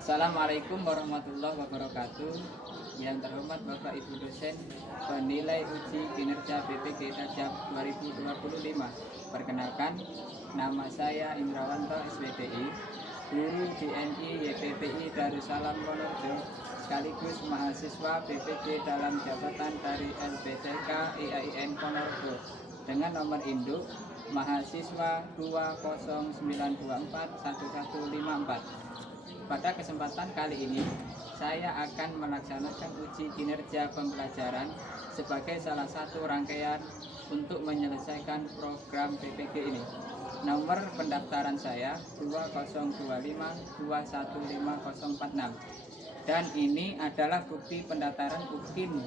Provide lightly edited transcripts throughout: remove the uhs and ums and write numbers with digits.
Assalamualaikum warahmatullahi wabarakatuh. Yang terhormat Bapak Ibu dosen penilai uji kinerja BPK Tajab 2025. Perkenalkan, nama saya Indrawanto SPDI, guru DNI YPPI Darussalam Wonorejo, sekaligus mahasiswa BPJ dalam jabatan dari LPTK IAIN Wonorejo dengan nomor induk mahasiswa 209241154. Pada kesempatan kali ini, saya akan melaksanakan uji kinerja pembelajaran sebagai salah satu rangkaian untuk menyelesaikan program BPG ini. Nomor pendaftaran saya 2025215046. Dan ini adalah bukti pendaftaran UKIN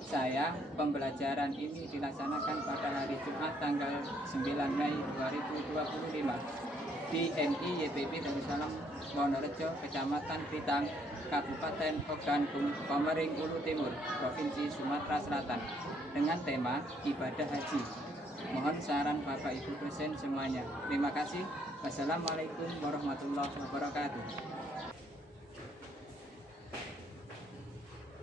saya. Pembelajaran ini dilaksanakan pada hari Jumat tanggal 9 Mei 2025 di NI YPP Darussalam Wonorejo, Kecamatan Pitang, Kabupaten Ogan Komering Ulu Timur, Provinsi Sumatera Selatan, dengan tema ibadah haji. Mohon saran Bapak Ibu dosen semuanya. Terima kasih. Wassalamualaikum warahmatullahi wabarakatuh.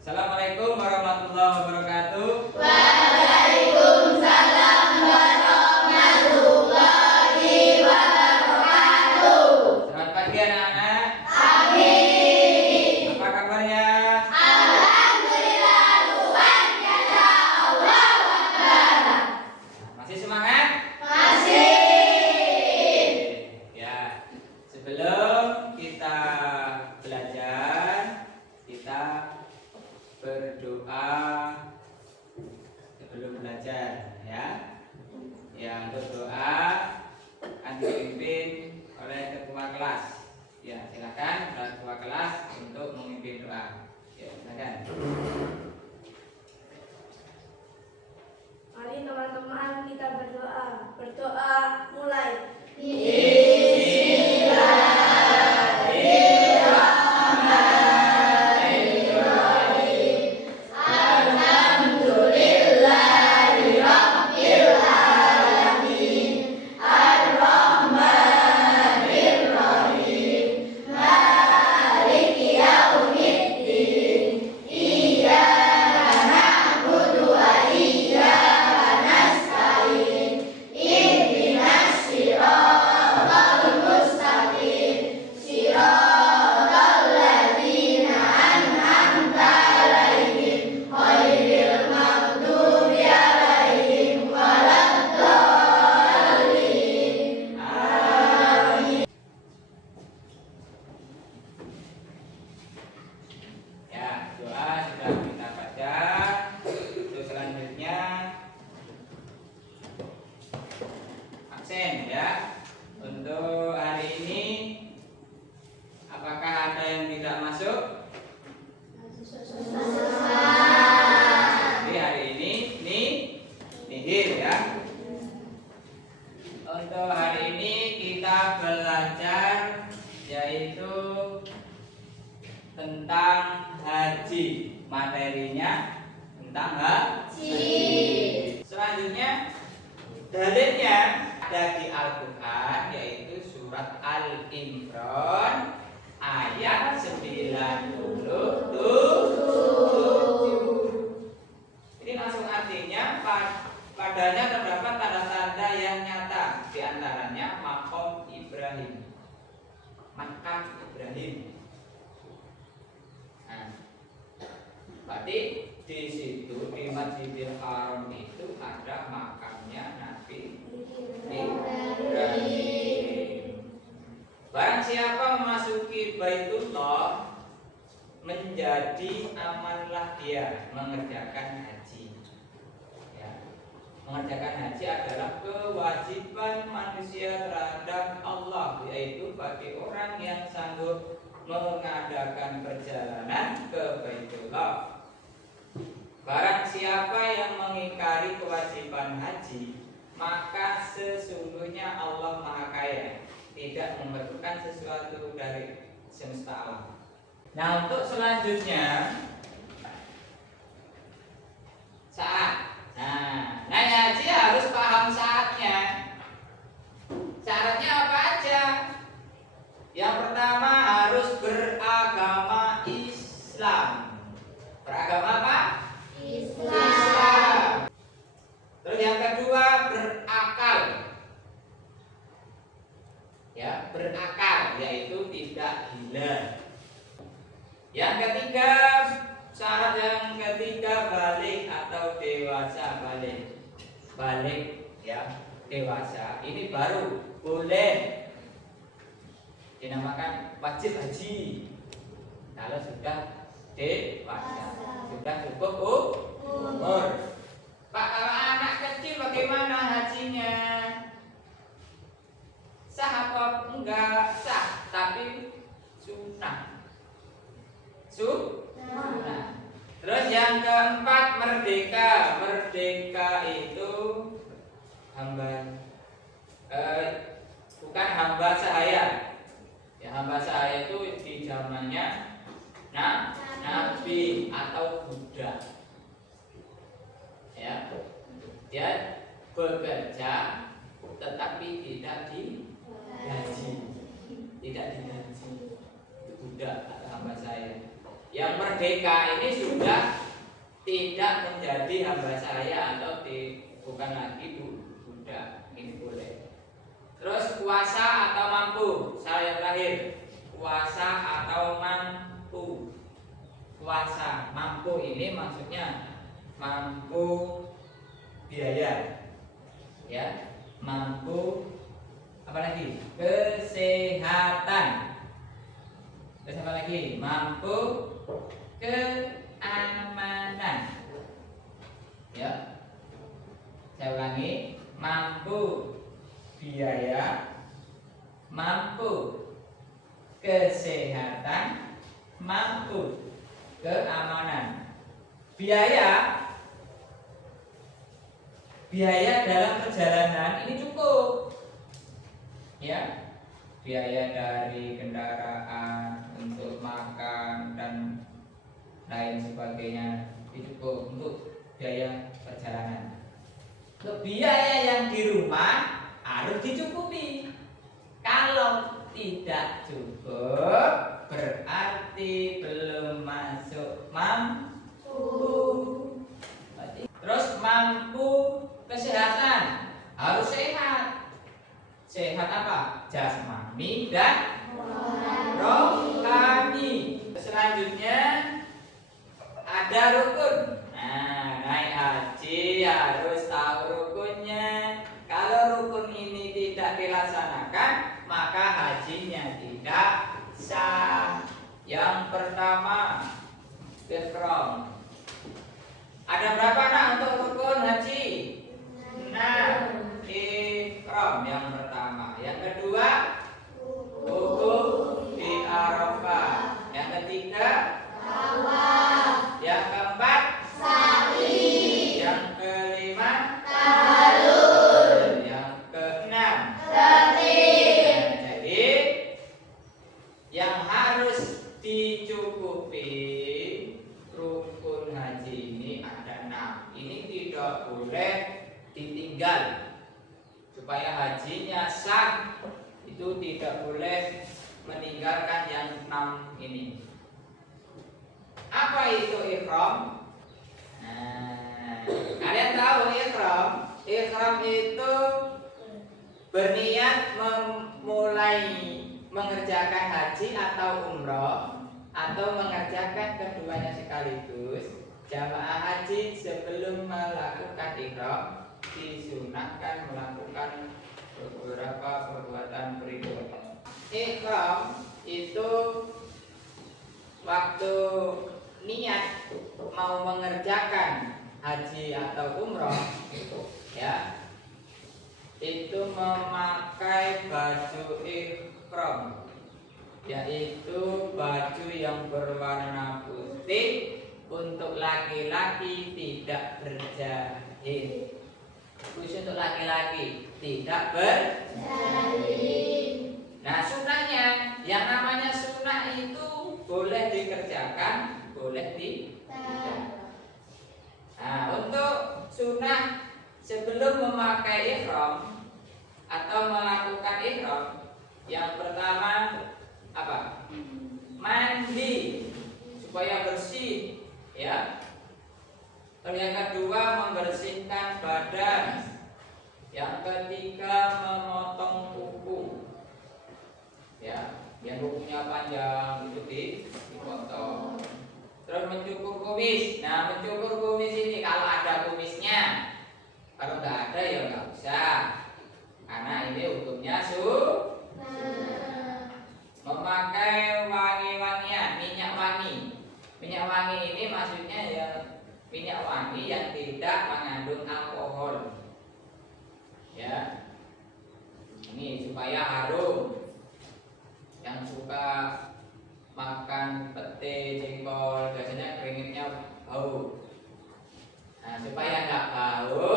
Assalamualaikum warahmatullahi wabarakatuh. Waalaikumsalam warahmatullahi wabarakatuh. Selamat pagi anak-anak. Pagi. Apa kabarnya? Alhamdulillah luar biasa. Allahu Akbar. Masih semangat? Masih. Ya, sebelum kita belajar, kita berdoa sebelum belajar, ya. Ya, untuk doa akan dipimpin oleh ketua kelas. Ya, silakan ketua kelas untuk memimpin doa. Ya, silakan. Mari teman-teman kita berdoa. Berdoa mulai. Ya, doa sudah kita baca. Untuk selanjutnya absen, ya. Untuk hari ini apakah ada yang tidak masuk? Jadi hari ini nihil, ya. Untuk hari ini kita belajar yaitu tentang haji. Materinya tentang haji. Selanjutnya dalilnya ada di Al-Quran, yaitu surat Al-Imran ayat 97. Ini langsung artinya padanya terdapat tanda-tanda yang nyata, di antaranya maqam Ibrahim. Makam Ibrahim. Nah, berarti di situ di Masjidil Haram itu ada makamnya Nabi Ibrahim. Barang siapa memasuki Baitullah, menjadi amanlah dia mengerjakan haji. Ya. Mengerjakan haji adalah kewajiban manusia terhadap Allah, yaitu bagi orang yang sanggup mengadakan perjalanan ke Baitullah. Barang siapa yang mengingkari kewajiban haji, maka sesungguhnya Allah Maha Kaya, tidak memerlukan sesuatu dari semesta alam. Nah, untuk selanjutnya saat. Nah, naik haji harus paham saatnya. Syaratnya apa aja? Yang pertama harus berakal. gila. Yang ketiga, syarat yang ketiga balik atau dewasa. Balik ya, dewasa. Ini baru boleh dinamakan wajib haji kalau sudah dewasa, sudah cukup umur. Pak, kalau anak kecil bagaimana hajinya? Sah apa enggak? Sah, tapi sunnah. Sunnah. Terus yang keempat merdeka. Merdeka itu hamba, bukan hamba sahaya. Ya, hamba sahaya itu di zamannya Nabi atau Buddha. Ya, dia bekerja tetapi tidak digaji, itu Buddha atau hamba saya. Yang merdeka ini sudah tidak menjadi hamba saya atau bukan lagi Buddha, ini boleh. Terus kuasa atau mampu, saya terakhir, kuasa atau mampu. Kuasa, mampu ini maksudnya mampu biaya, ya, mampu apa lagi? Kesehatan. Terus apa lagi? Mampu keamanan. Ya, saya ulangi, mampu biaya, mampu kesehatan, mampu keamanan. Biaya dalam perjalanan ini cukup, ya, biaya dari kendaraan untuk makan dan lain sebagainya itu cukup untuk biaya perjalanan. Untuk biaya yang di rumah harus dicukupi. Kalau tidak cukup berarti belum masuk mampu. Terus mampu kesehatan, harus sehat. Sehat apa? Jasmani dan rohani. Selanjutnya ada rukun. Nah, naik haji harus tahu rukunnya. Kalau rukun ini tidak dilaksanakan, maka hajinya tidak sah. Yang pertama, ihram. Ada berapa nak untuk rukun haji? 6. Ihram yang pertama. Yang kedua, wukuf di Arafah. Yang ketiga, tawaf. Yang keempat, sa'i. Yang kelima, tahallul. Yang keenam, tertib. Jadi yang harus dicukupi rukun haji ini ada 6. Ini tidak boleh ditinggal. Supaya hajinya sah, itu tidak boleh meninggalkan yang 6 ini. Apa itu ihram? Nah, kalian tahu ihram? Ihram itu berniat memulai mengerjakan haji atau umroh, atau mengerjakan keduanya sekaligus. Jamaah haji sebelum melakukan ihram disunahkan melakukan beberapa perbuatan berikut. Ihram itu waktu niat mau mengerjakan haji atau umroh, ya, itu memakai baju ihram, yaitu baju yang berwarna putih. Untuk laki-laki tidak berjahit. Khusus untuk laki-laki tidak berjahit. Nah, sunnahnya, yang namanya sunnah itu boleh dikerjakan, boleh tidak. Nah, untuk sunnah sebelum memakai ihram atau melakukan ihram, yang pertama apa? Mandi supaya bersih, ya. Terus yang kedua membersihkan badan. Yang ketiga memotong kuku, ya. Yang kukunya panjang itu dipotong. Terus mencukur kumis. Nah, mencukur kumis ini kalau ada kumisnya, kalau nggak ada ya nggak usah. Karena ini hukumnya memakai wangi-wangian, minyak wangi. Minyak wangi ini maksudnya ya minyak wangi yang tidak mengandung alkohol. Ya. Ini supaya harum. Yang suka makan pete, jengkol, biasanya keringetnya bau. Nah, supaya nggak bau,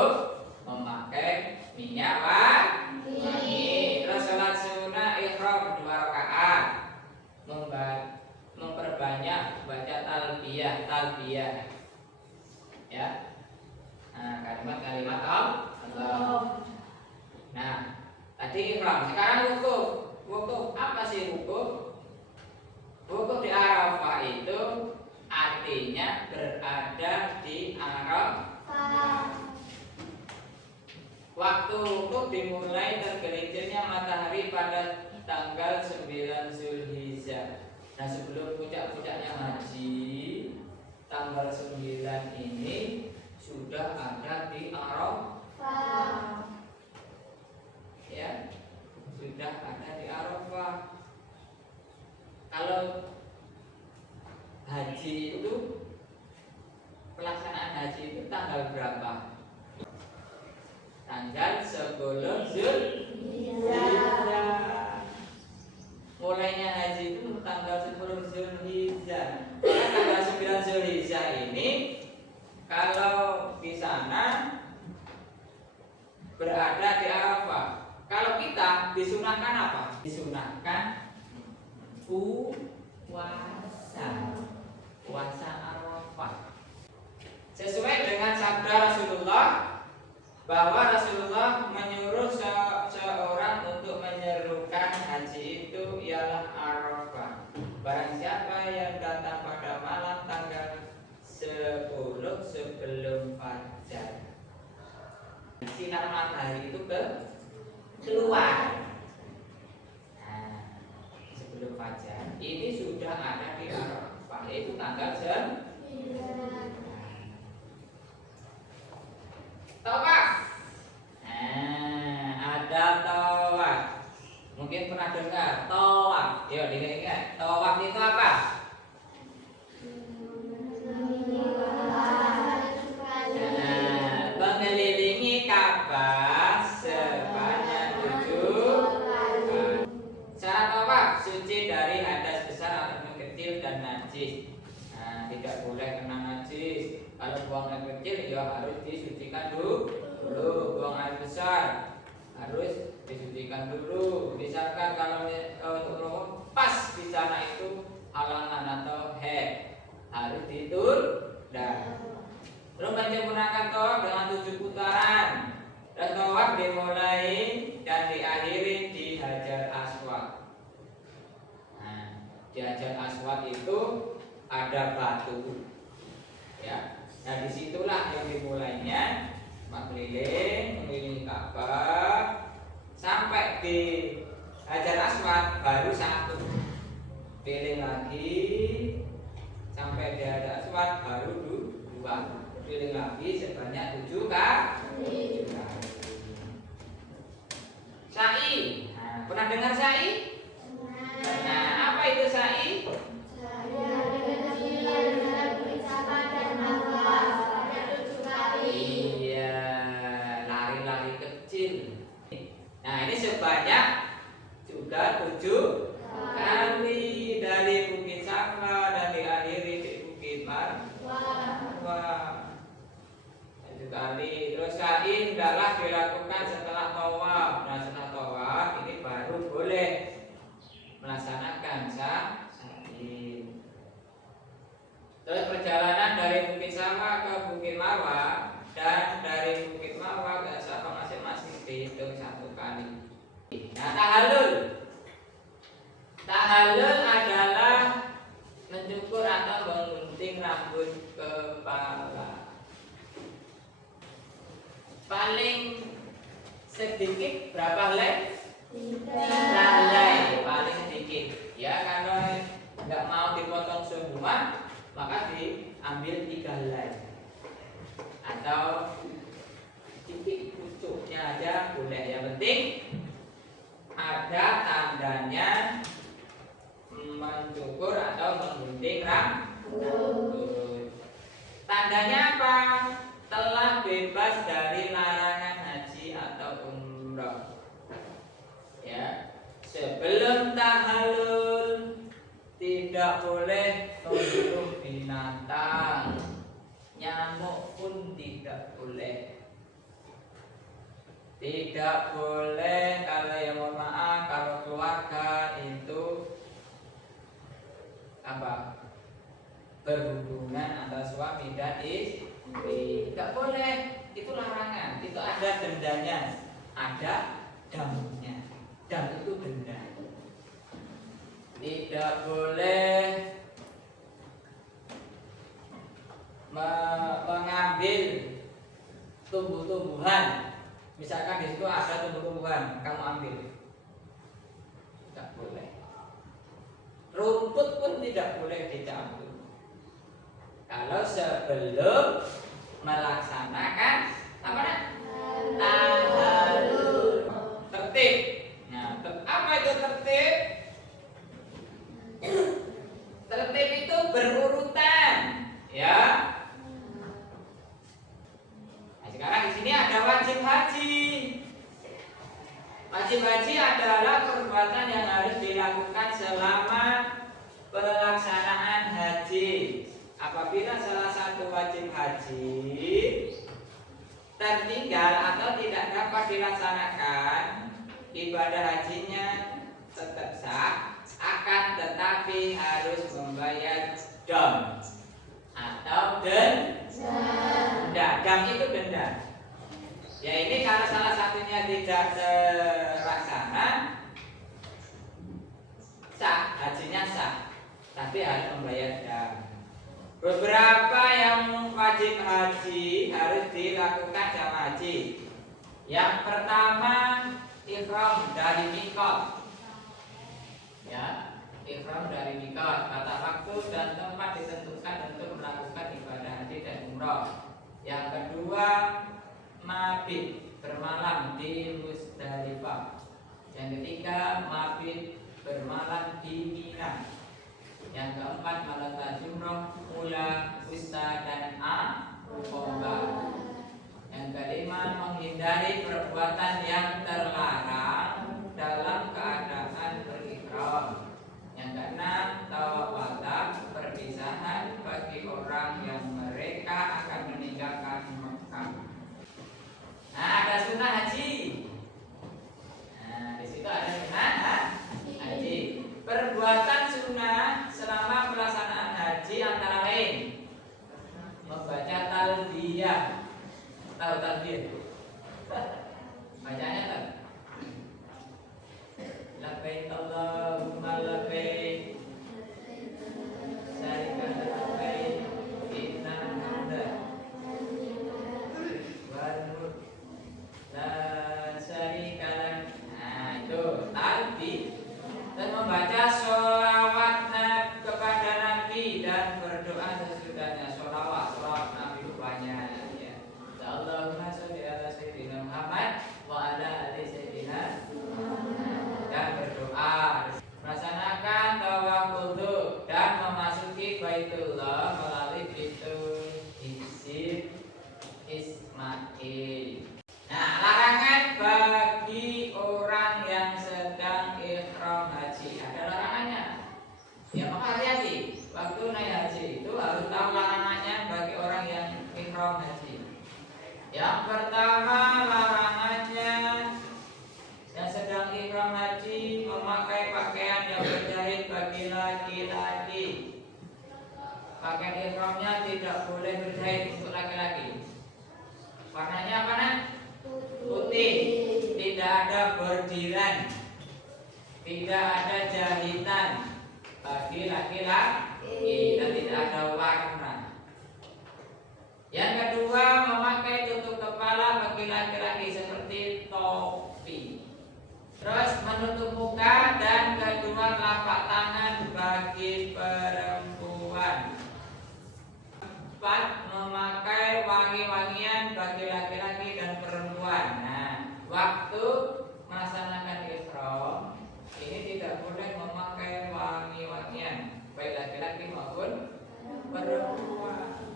memakai minyak wangi. Terus sholat sunnah ihram 2 rakaat, memperbanyak baca talbiyah, ya. Nah, kalimat-kalimat Allah. Nah, tadi ihram, sekarang wukuf. Wukuf apa sih wukuf? Wukuf di Arafah itu artinya berada di Arafah. Waktu wukuf dimulai tergelincirnya matahari pada tanggal 9 Zulhijjah. Nah, sebelum puncak-puncaknya haji, tanggal 9 ini sudah ada di Arafah. Ya, sudah ada di Arafah. Kalau haji itu, pelaksanaan haji itu tanggal berapa? Tanggal 10 Zulhijjah. Mulainya haji itu tanggal 10 Zulhijjah. Tanggal 9 Zulhijjah ini kalau di sana berada di Arafah. Kalau kita disunahkan apa? Disunahkan puasa Arafah. Sesuai dengan sabda Rasulullah bahwa Rasulullah menyuruh seorang untuk menyerukan haji itu ialah Arafah. Barang siapa yang datang pada malam tanggal 10 sebelum fajar, sinar matahari itu keluar. Nah, sebelum fajar ini sudah ada di Arafah, yaitu tanggal 9. Tawaf. Nah, ada tawaf. Mungkin pernah dengar tawaf. Yuk diingat. Tawaf itu apa? Mengelilingi Ka'bah sebanyak 7 kali. Syarat tawaf suci dari hadas besar ataupun kecil dan najis. Nah, tidak boleh kena najis. Kalau buang air kecil ya harus disucikan dulu. Buang air besar harus disucikan dulu. Misalkan kalau untuk rumah pas di sana itu halangan atau head, harus ditunda. Terus menyempurnakan tawaf dengan 7 putaran. Dan tawaf dimulai dan diakhiri di Hajar Aswad. Nah, di Hajar Aswad itu ada batu. Ya. Nah, disitulah yang dimulainya mengelilingi Ka'bah sampai di Hajar Aswad baru 1. Keliling lagi sampai di Hajar Aswad baru 2. Keliling lagi sebanyak 7 kali. Sa'i. Nah, pernah dengar sa'i? Nah, apa itu sa'i? Iya, lari-lari kecil. Nah, ini sebanyak juga 7 kali dari Bukit Safa dan diakhiri di Bukit Marwah. 7 kali. Terus sa'i hendaklah dilakukan setelah tawaf. Nah, setelah tawaf ini baru boleh melaksanakan ambil 3 helai atau sedikit pucuknya aja boleh. Yang penting ada tandanya mencukur atau menggunting rambut. Tandanya apa? Telah bebas dari larangan haji atau umroh. Ya, sebelum tahallul tidak boleh membunuh binatang, nyamuk pun tidak boleh. Tidak boleh kalau ya mohon maaf kalau keluarga itu apa? Berhubungan antara suami dan istri. Tidak boleh, itu larangan. Itu ada dendanya, ada damnya. Dam itu denda. Tidak boleh mengambil tumbuh-tumbuhan. Misalkan di situ ada tumbuh-tumbuhan, kamu ambil. Tidak boleh. Rumput pun tidak boleh dicabut. Kalau sebelum melaksanakan apa nak? Tahallul. Tertib. Nah, apa itu tertib? Tertib itu berurutan, ya. Nah, sekarang di sini ada wajib haji. Wajib haji adalah perbuatan yang harus dilakukan selama pelaksanaan haji. Apabila salah satu wajib haji tertinggal atau tidak dapat dilaksanakan, ibadah hajinya tetap sah, akan tetapi harus membayar dam atau denda. Dam itu denda. Ya ini kalau salah satunya tidak terlaksana, sah, hajinya sah, tapi harus membayar dam. Beberapa yang wajib haji harus dilakukan jamaah haji. Yang pertama, ihram dari mikot. Ya, ihram dari mikot. Kata waktu dan tempat ditentukan untuk melakukan ibadah haji dan umroh. Yang kedua, mabit, bermalam di Musdalifah. Yang ketiga, mabit, bermalam di Mina. Yang keempat, melontar jumroh, mula, wusta, dan aqobah. Yang kelima, menghindari perbuatan yang terlarang dalam keadaan berihram. Yang keenam, tawaf wada, perpisahan bagi orang yang mereka akan meninggalkan Mekah. Nah, ada sunnah haji. Nah, di situ ada sunnah haji. Perbuatan sunnah selama pelaksanaan haji antara lain membaca talbiyah. Tahu talbiyah? Bacanya tak? Labbaik Allahumma labbaik, syarika lak labbaik, innal hamda wal mulk la syarika lak. Nah, itu talbiyah. Dan membaca sholawat kepada Nabi dan berdoa sesudahnya. Sholawat Nabi itu banyak, ya. Allahumma sholli ala sayyidina Muhammad wa ala ali sayyidina Muhammad. Dan berdoa, melaksanakan tawaf wudu dan memasuki Baitullah melalui pintu Ismail. Nah, larangan bagi orang yang sedang ihram haji, ada larangannya. Ya maka hati-hati waktu naik haji itu harus tahu larangannya bagi orang yang ihram haji. Yang pertama, larangannya yang sedang ihram haji memakai pakaian yang berjahit bagi laki-laki. Pakaian ihramnya tidak boleh berjahit untuk laki-laki. Warnanya apa nak? Putih, tidak ada bordiran, tidak ada jahitan bagi laki-laki, dan tidak ada warna. Yang kedua, memakai tutup kepala bagi laki-laki seperti topi. Terus menutup muka dan kedua telapak tangan bagi perempuan. 4 memakai wangi-wangian bagi laki-laki dan perempuan. Nah, waktu melaksanakan ihram ini tidak boleh memakai wangi-wangian baik laki-laki maupun perempuan.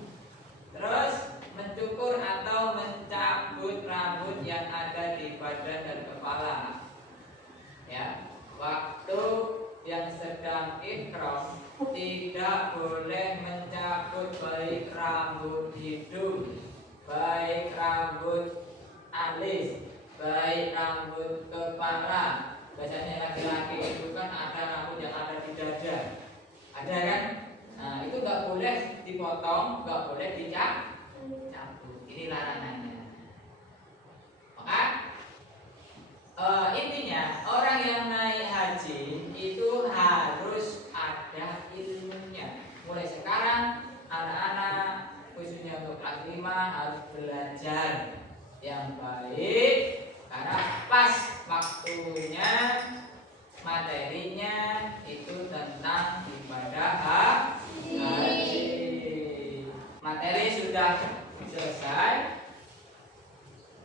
Terus mencukur atau mencabut rambut yang ada di badan dan kepala. Ya, waktu yang sedang ihram tidak boleh mencabut baik rambut hidung, baik rambut alis, baik rambut kepala. Biasanya laki-laki itu kan ada rambut yang ada di dada, ada kan? Nah, itu nggak boleh dipotong, nggak boleh dicabut. Ini larangannya. Maka intinya orang yang naik haji itu harus ada ilmunya. Mulai sekarang anak-anak khususnya untuk kelas 5 harus belajar yang baik karena pas waktunya materinya itu tentang ibadah haji. Materi sudah selesai.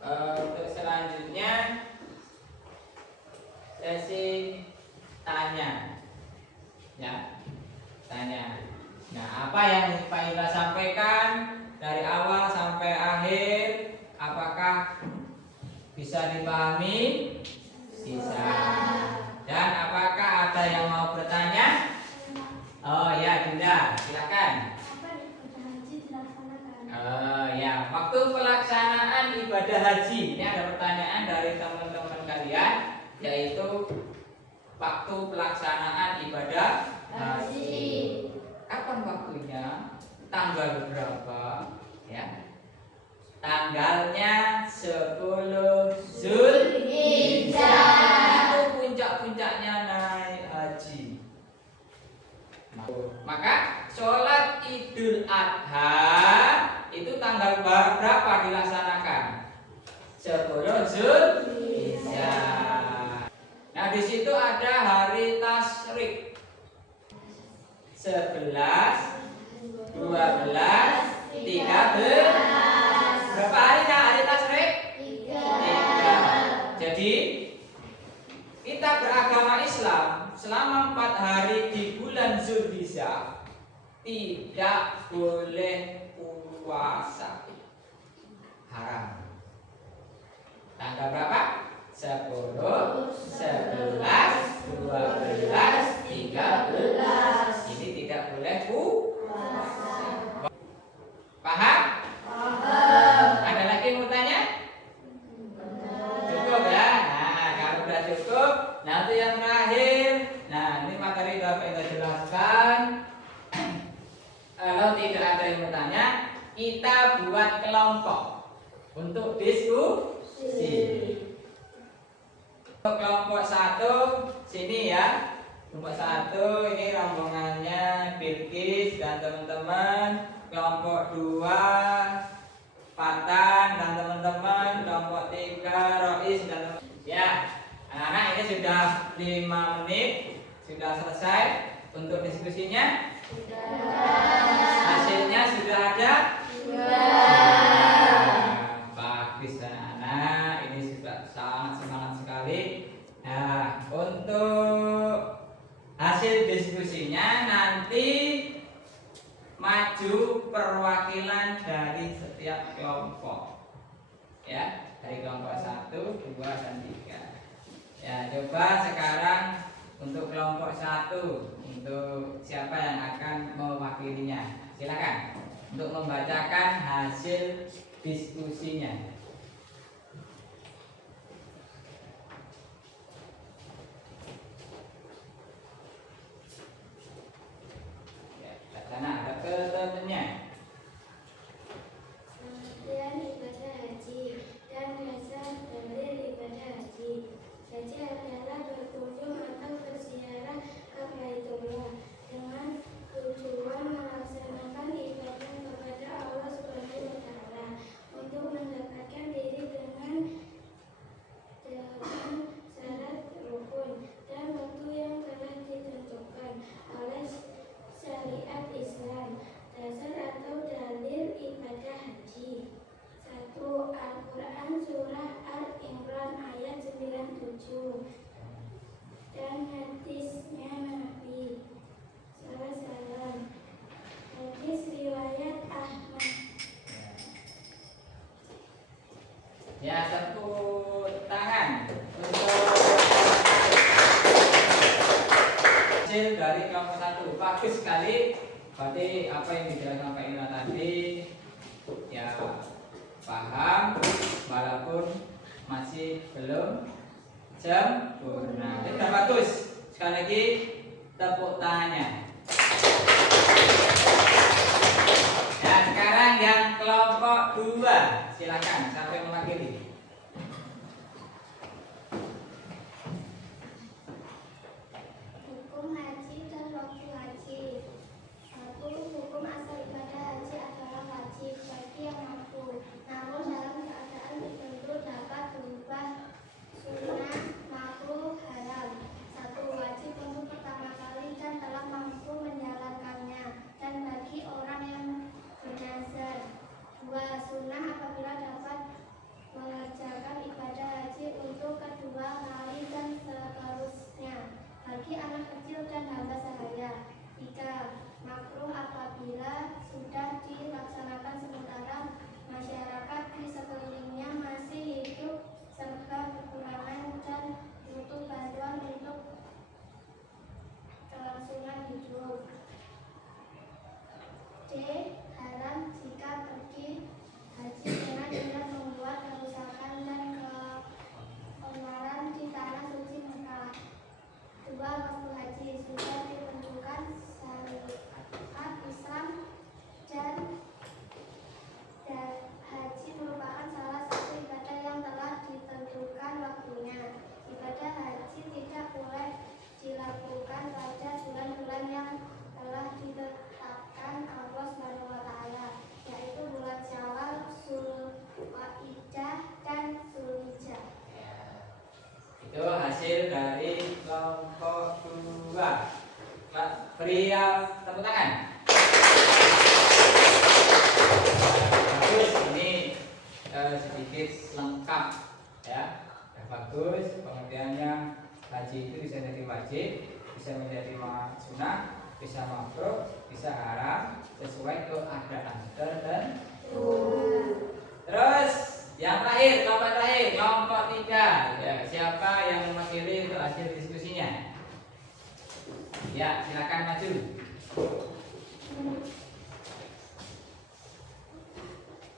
Untuk selanjutnya sesi tanya, ya, tanya. Nah, apa yang Pak Indra sampaikan dari awal sampai akhir, apakah bisa dipahami? Bisa. Dan apakah ada yang mau bertanya? Oh ya, Dinda, silakan. Ya, waktu pelaksanaan ibadah haji. Ini ada pertanyaan dari teman-teman kalian, yaitu waktu pelaksanaan ibadah haji. Kapan waktunya? Tanggal berapa? Ya. Tanggalnya 10 Zulhijjah. Itu puncak-puncaknya naik haji. Maka sholat Idul Adha itu tanggal berapa dilaksanakan? 10 Zulhijjah. Nah, di situ ada hari tasyrik. 11, 12, 13. Berapa harinya hari tasyrik? 3. Jadi kita beragama Islam selama 4 hari di bulan Zulhijjah tidak boleh puasa, haram. Tanggal berapa? 10, 11, 12, 13. Ini tidak boleh puasa. Paham? Ada lagi yang mau tanya? Cukup ya? Nah, kalau sudah cukup, nanti yang terakhir. Nah, ini materi sudah kita jelaskan. Kalau tidak ada yang bertanya, kita buat kelompok untuk diskusi. Untuk kelompok 1 sini ya. Kelompok 1 ini rombongannya Bilqis dan teman-teman. Kelompok 2 Patan dan teman-teman. Kelompok 3 Rois dan teman-teman. Ya, anak-anak ini sudah 5 menit sudah selesai untuk diskusinya. Hasilnya sudah ada? Bagus anak-anak, ini sudah sangat semangat sekali. Nah, untuk hasil diskusinya nanti maju perwakilan dari setiap kelompok. Ya, dari kelompok 1, 2, dan 3. Ya, coba sekarang untuk kelompok 1, untuk siapa yang akan mewakilinya? Silakan untuk membacakan hasil diskusinya. Ya, sana ada temennya. Rangkaian ibadah haji dan dasar dalil ibadah haji. Haji adalah berkunjung atau berziarah ke Baitullah dengan tujuan melaksanakan ibadah kepada Allah Subhanahu wa Ta'ala untuk mendekatkan diri dengan syarat rukun dan waktu yang telah ditentukan oleh syariat Islam. Dasar atau dalil Al-Quran Surah Al-Imran ayat 97. Dan hadisnya Nabi SAW. Hadis riwayat Ahmad. Ya, tepuk tangan untuk hasil dari kelompok 1. Bagus sekali. Berarti apa yang dijelaskan Pak Indra tadi ya paham, walaupun masih belum sempurna. Sudah bagus. Sekali lagi tepuk tangannya. Nah, sekarang yang kelompok 2, silakan siapa yang mewakili. Hukum haji dan waktu haji. 1. Hukum asal ibadah haji adalah wajib bagi yang mampu. Namun dalam keadaan tertentu dapat berubah sunnah, makruh, haram. 1. Wajib untuk pertama kali dan telah mampu menjalankannya, dan bagi orang yang bernazar. 2. Sunnah apabila dapat mengerjakan ibadah haji untuk kedua kali dan seterusnya bagi anak kecil dan hamba sahaya. 3. Makruh apabila sudah dilaksanakan sementara masyarakat di sekelilingnya masih hidup serta kekurangan dan butuh bantuan untuk kelangsungan hidup. D. Haram jika pergi haji dengan niat membuat kerusakan dan keonaran di tanah suci Mekah. 2. Waktu haji sudah ditentukan syariat Islam dan haji merupakan salah satu ibadah yang telah ditentukan waktunya. Ibadah haji tidak boleh dilakukan pada bulan-bulan yang telah ditetapkan Allah SWT, yaitu bulan Syawal, Zulqa'dah, dan Zulhijjah. Itu hasil dari kelompok 2. Pak Pria, tepuk tangan. Bagus, ini sedikit lengkap ya. Bagus, pengertiannya haji itu bisa jadi wajib, bisa menjadi sunnah, bisa makruh, bisa haram sesuai keadaan tertentu. Terus yang terakhir, kelompok 3. Ya, siapa yang mewakili untuk hasil diskusinya? Ya, silakan maju.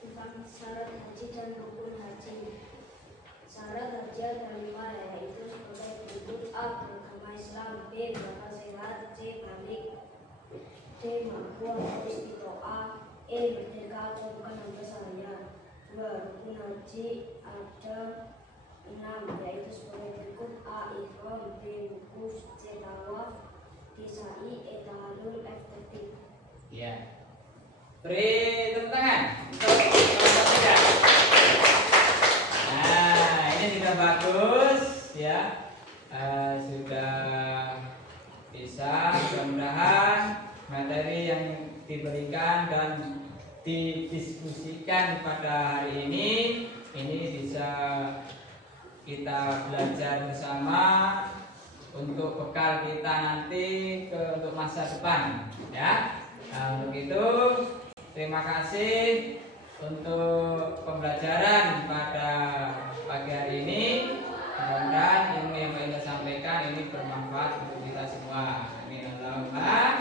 Tentang syarat haji dan rukun haji. Syarat haji ada 5, yaitu sebagai berikut: A. Beragama Islam, B. Berakal sehat, C. Balik, D. Mampu atau istitoah, E. Merdeka atau bukan hamba sahaya. 2. Rukun haji ada 6, yaitu sebagai berikut: A. Ihram, B. wukuf, C. tawaf, D. sa'i, E. tahallul, F. tertib. Ya. Beri tepuk tangan untuk kelompok 3. Nah, ini sudah bagus ya. Sudah bisa, mudah-mudahan materi yang diberikan dan didiskusikan pada hari ini bisa kita belajar bersama untuk bekal kita nanti untuk masa depan ya. Nah, untuk itu terima kasih untuk pembelajaran pada pagi hari ini. Mudah-mudahan ilmu yang kita sampaikan ini bermanfaat untuk kita semua. Amin Allahumma.